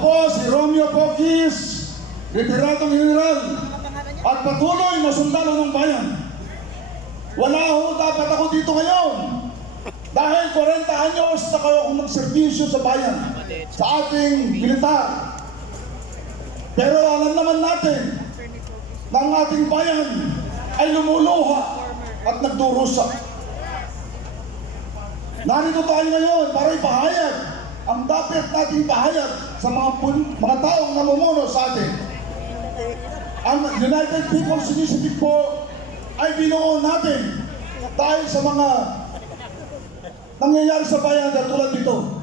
po si Romeo Poquis, retiradong general at patuloy na sundalo ng bayan. Wala ho dapat ako dito ngayon dahil 40 anyos na kayo akong nagserbisyo sa bayan, sa ating militar. Pero alam naman natin na ang ating bayan ay lumuluha at nagdurusa. Narito tayo ngayon para ipahayag ang dapat nating ipahayag sa mga taong namumuno sa atin. Ang United People's Initiative po ay binuo natin dahil sa mga nangyayari sa bayan na tulad dito.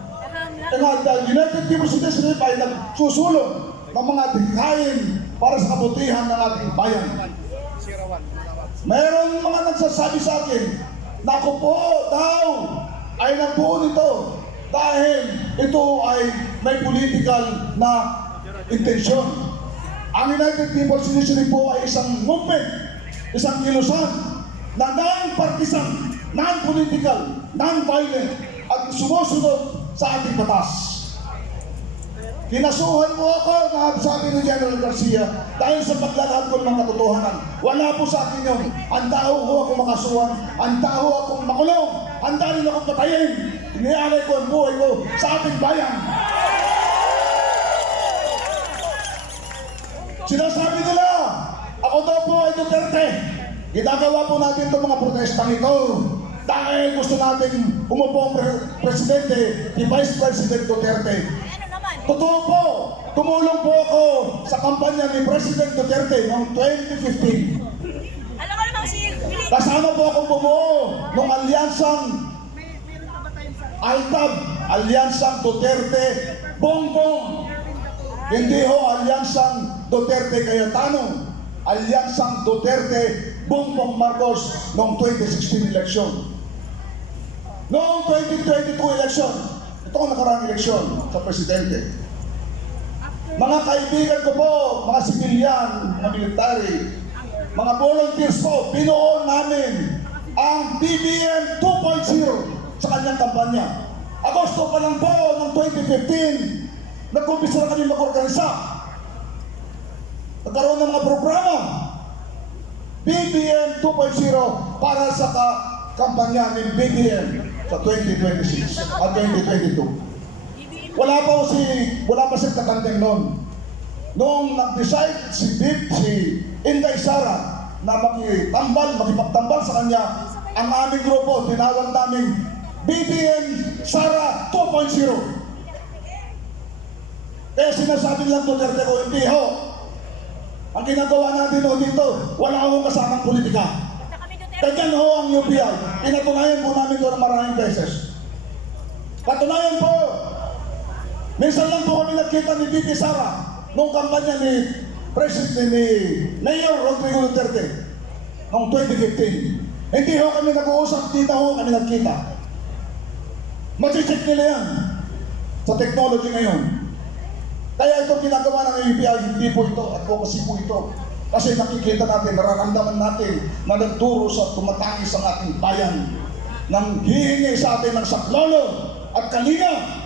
Ang United People's Initiative ay nagsusulong ng mga dikhain para sa kabutihan ng ating bayan. Mayroong mga nagsasabi sa akin na ako po daw ay nagbuo nito dahil ito ay may political na intensyon. Ang United People's Initiative po ay isang movement, isang kilusan na non-partisan, non-political, non-violent at sumusunod sa ating batas. Kinasuhan mo ako, sabi ni General Garcia, dahil sa paglalahad ko ng mga katotohanan. Wala po sa akin yun. Handa ho akong makasuhan, handa ho akong makulong, handa rin akong patayin. Inialay ko ang buhay ko sa ating bayan. Sinasabi nila, ako daw po ay Duterte. Ginagawa po natin itong mga protestang ito dahil gusto natin umupo ang presidente, si Vice President Duterte. Totoo po, tumulong po ako sa kampanya ni President Duterte noong 2015. Alam mo namang si Kasama po akong bumuo ng alyansang ALTAB, Alyansang Duterte Bongbong. Hindi ho alyansang Duterte Cayetano, alyansang Duterte Bongbong Marcos noong 2016 eleksyon. Noong 2022 eleksyon, ito ang nakaraang eleksyon sa presidente. Mga kaibigan ko po, mga sibilyan, mga military, mga volunteers po, binuo namin ang BBM 2.0 sa kanyang kampanya. Agosto pa lang po ng 2015, nag-umpisa na kami mag-organisa. Nagkaroon ng mga programa. BBM 2.0 para sa kampanya ni BBM sa 2026 at 2022. Wala pa si Kakandeng noon. Noong nag-decide si Inday Sara na makipagtambal sa kanya, ang aming grupo, tinawag namin BBM Sara 2.0. Kaya sinasabi lang Duterte ko, hindi ho. Ang ginagawa natin ho dito, wala akong kasamang politika. Ganyan ho ang UPI. Pinatunayan po namin ito maraming beses. Patunayan po, minsan lang po kami nagkita ni Bibi Sara noong kampanya ni President ni Mayor Rodrigo Duterte noong 2015. Hindi ho kami nag-uusap, dito ho kami nagkita. Mati-check nila yan sa technology ngayon. Kaya itong ginagawa ng UPI, hindi po ito, advocacy po ito. Kasi nakikita natin, nararamdaman natin na nagduros at tumatangis ang ating bayan nang hihingi sa atin ng saklolo at kalinga.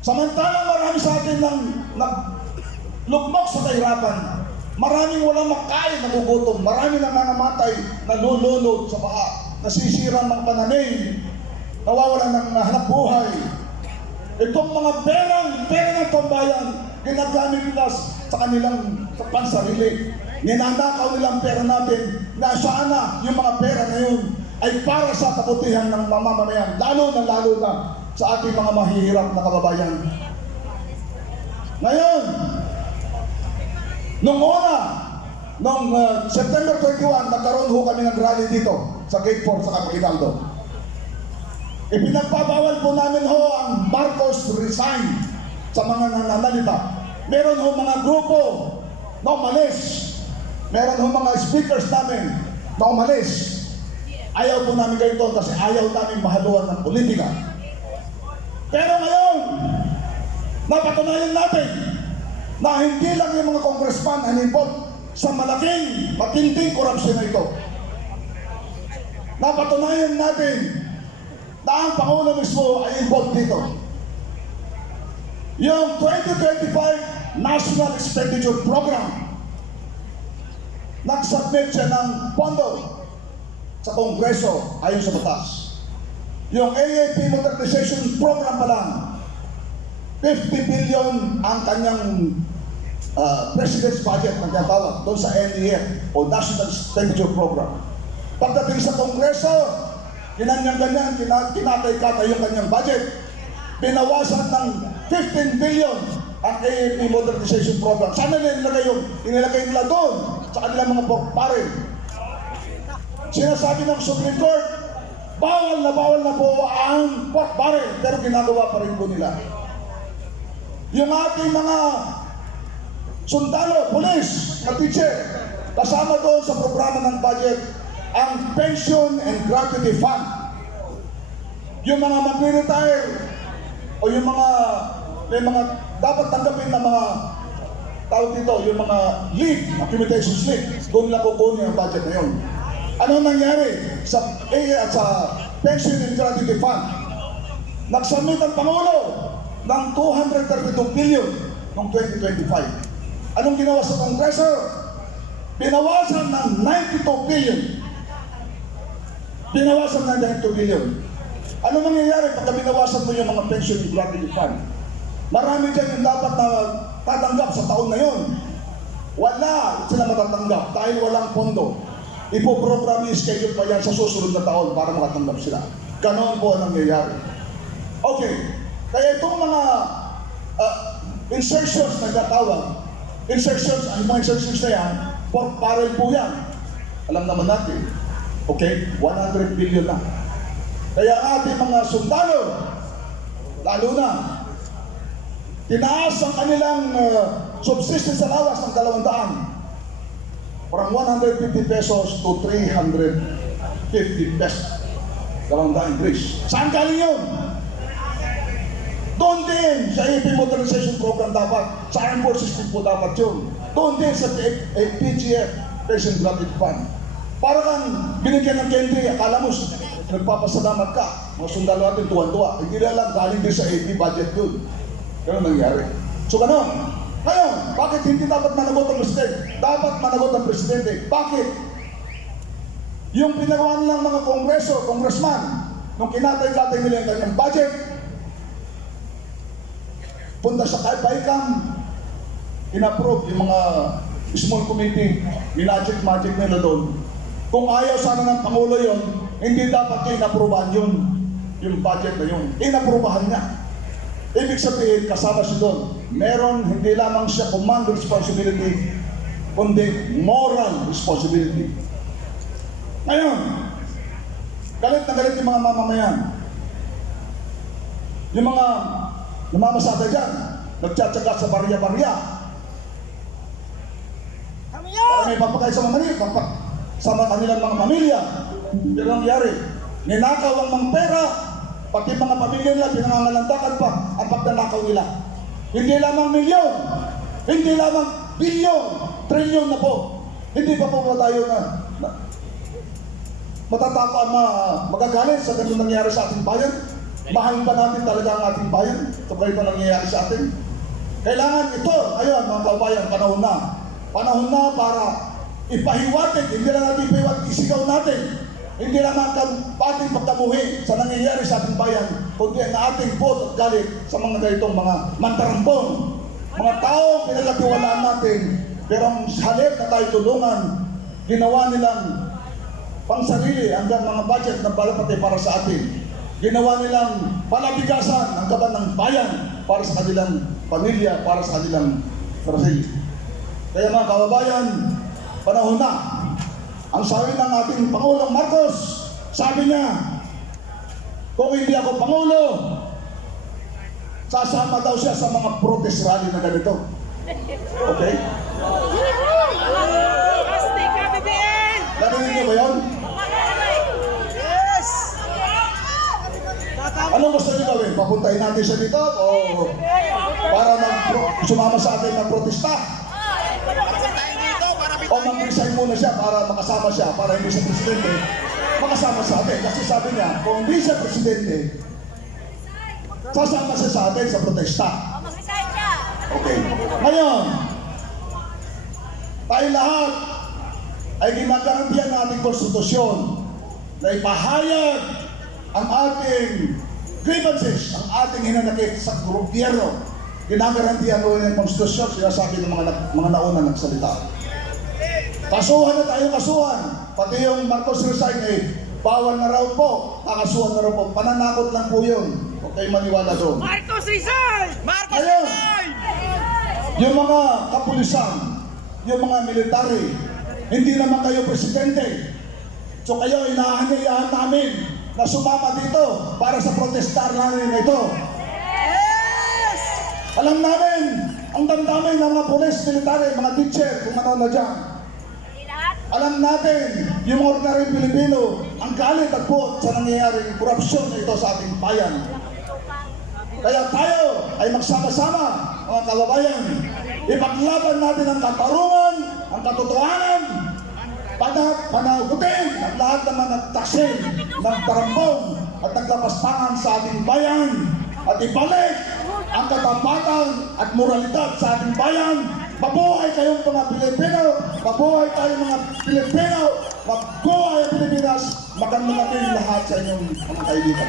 Samantalang marami sa atin nang naglugmok sa kahirapan, maraming walang makain, nagugutom, maraming nangangamatay, nalulunod sa baha, nasisira ng pananim, nawawalan ng hanap buhay. Itong mga pera ng pambayan, ginagamit nila sa kanilang pansarili. Ninanakaw nilang pera natin na sana yung mga pera na yun ay para sa kabutihan ng mamamayan, lalo na sa ating mga mahihirap na kababayan. Ngayon, noong September 21, nagkaroon ho kami ng rally dito sa Gate 4 sa Capitaldo. Ipinagpabawal po namin ho ang Marcos resign sa mga nananalita. Meron ho mga grupo na umalis. Meron ho mga speakers namin na umalis. Ayaw po namin kayo ito kasi ayaw namin mahaluan ng politika. Pero ngayon, napatunayan natin na hindi lang yung mga congressman ang involved sa malaking, matinding korupsyon na ito. Napatunayan natin na ang Pangulo mismo ay involved dito. yung 2025 National Expenditure Program, nag-submit siya ng pondo sa Kongreso ayon sa batas. Yung AAP Modernization Program pa lang, 50 billion ang kanyang President's Budget na tinatawag doon sa NEF o National Expenditure Program. Pagdating sa Kongreso, ganyan-ganyan, kinatay-katay yung kanyang budget. Binawasan ng 15 billion ang AAP Modernization Program. Saan nila nilagay yun? Inilagay nila doon sa kanilang mga pork barrel. Sinasabi ng Supreme Court, bawal na po ang pork barrel, pero ginagawa pa rin po nila. Yung ating mga sundalo, police, na teacher, kasama doon sa programa ng budget ang Pension and Gratuity Fund. Yung mga mag-retire o yung mga dapat tanggapin na mga tawag dito, yung mga leave, accumulation leave, doon nila kukunin ang budget na yun. Ano nangyari sa Pension and Gratuity Fund? Nagsubmit ang Pangulo ng 232 billion noong 2025. Anong ginawa sa Kongreso? Binawasan ng 92 billion. Binawasan ng 92 billion. Ano nangyayari pagka binawasan mo yung mga pension and gratuity fund? Marami dyan yung dapat na tatanggap sa taon na yun. Wala sila matatanggap dahil walang pondo. Ipoprogram yung schedule pa yan sa susunod na taon para makatanggap sila. Ganon po ang nangyayari. Okay, kaya itong mga insertions na natawag, insertions, ang mga insertions na yan, pork barrel po yan. Alam naman natin. Okay, 100 billion na. Kaya ang ating mga sundalo, lalo na, tinaas ang kanilang subsistence allowance ng 200. From 150 pesos to 350 pesos. 200 increase. Saan galing yun? Doon din sa AP Modernization Program dapat, sa Armed Forces din po dapat yun. Doon din sa PGF, Pension Gratuity Fund. Para kang binigyan ng candy, akala mo nagpapasalamat ka. Mga sundalo natin tuwan-tuwa. Hindi na lang galing din sa AP budget yun. Ganun nangyari. So ganun. Ngayon, bakit hindi dapat managot ang Presidente? Dapat managot ang Presidente. Bakit? Yung pinagawa nilang mga kongreso, congressman, nung kinatay-katay nila yung kanyang budget, punta sa Baykam, in-approve yung mga small committee, magic nila doon. Kung ayaw sana ng Pangulo yun, hindi dapat yung in-approvehan yun, yung budget na yun. In-approvehan niya. Ibig sabihin, kasama siya doon. Meron, hindi lamang siya command responsibility, kundi moral responsibility. Ngayon, galit na galit yung mga mamamayan. Yung mga namamasada dyan, nagtsatsaga sa barya-barya. Para may papakain sa mga maliit, sa kanilang mga pamilya. Pero ang nangyari, ninakaw ang mga pera, pati mga pamilya nila, pinangangalandakan pa ang pagdanakaw nila. Hindi lamang milyon, hindi lamang bilyon, trilyon na po. Hindi pa po tayo na magagalit sa ganun nangyari sa ating bayan. Mahal pa natin talaga ang ating bayan kapag ito nangyayari sa atin. Kailangan ito, ayun mga kabayan, panahon na. Panahon na para ipahiwatig, hindi lang natin ipahiwatig, isigaw natin. Hindi lang natin ating pagkabuhi sa nangyayari sa ating bayan, kundi na ating vote at galit sa mga ganitong mga mantarampon. Mga tao, pinagkatiwalaan natin, pero ang halip na tayo tulungan, ginawa nilang pangsarili hanggang mga budget na palapati para sa atin. Ginawa nilang palabigasan ang kaban ng bayan para sa kanilang pamilya, para sa kanilang sarili. Kaya mga kababayan, panahon na. Ang sabi ng ating Pangulong Marcos, sabi niya, kung hindi ako Pangulo, sasama daw siya sa mga protest rally na ganito. Okay? Narinig niyo ba yun? Anong gusto niyo gawin? Papuntahin natin siya dito o para sumama sa atin ng protesta? O mag-resign muna siya para makasama siya, para hindi siya presidente, makasama sa atin. Kasi sabi niya, kung hindi siya presidente, sasama siya sa atin sa protesta. Okay. Ngayon, tayo lahat ay ginagarantiyan ng ating konstitusyon na ipahayag ang ating grievances, ang ating hinanakit sa gobyerno. Ginagarantiyan mo yung konstitusyon, sinasabi ng mga nauna nagsalita. Kasuhan na tayo, kasuhan. Pati yung Marcos resign eh, bawal na raw po, kakasuhan na raw po. Pananakot lang po yun. Huwag kayo maniwala doon. Marcos resign! Marcos Ayun. resign! Yung mga kapulisan, yung mga military, hindi naman kayo presidente. So kayo, inahanyayahan namin na sumama dito para sa protestar namin na ito. Yes! Alam namin, ang damdamin ng mga pulis, military, mga teacher, kung ano na dyan. Alam natin, yung mga ordinary Pilipino, ang galit at po sa nangyayaring korupsyon na ito sa ating bayan. Kaya tayo ay magsama-sama, mga kababayan. Ipaglaban natin ang katarungan, ang katotohanan, panagutin ang lahat ng mga nagtaksil ng tarambong at naglapastangan sa ating bayan at ibalik ang katapatan at moralidad sa ating bayan. Mabuhay kayong mga Pilipino, mabuhay tayong mga Pilipino, mabuhay ang Pilipinas, magandang gabi lahat sa inyong mga kaibigan.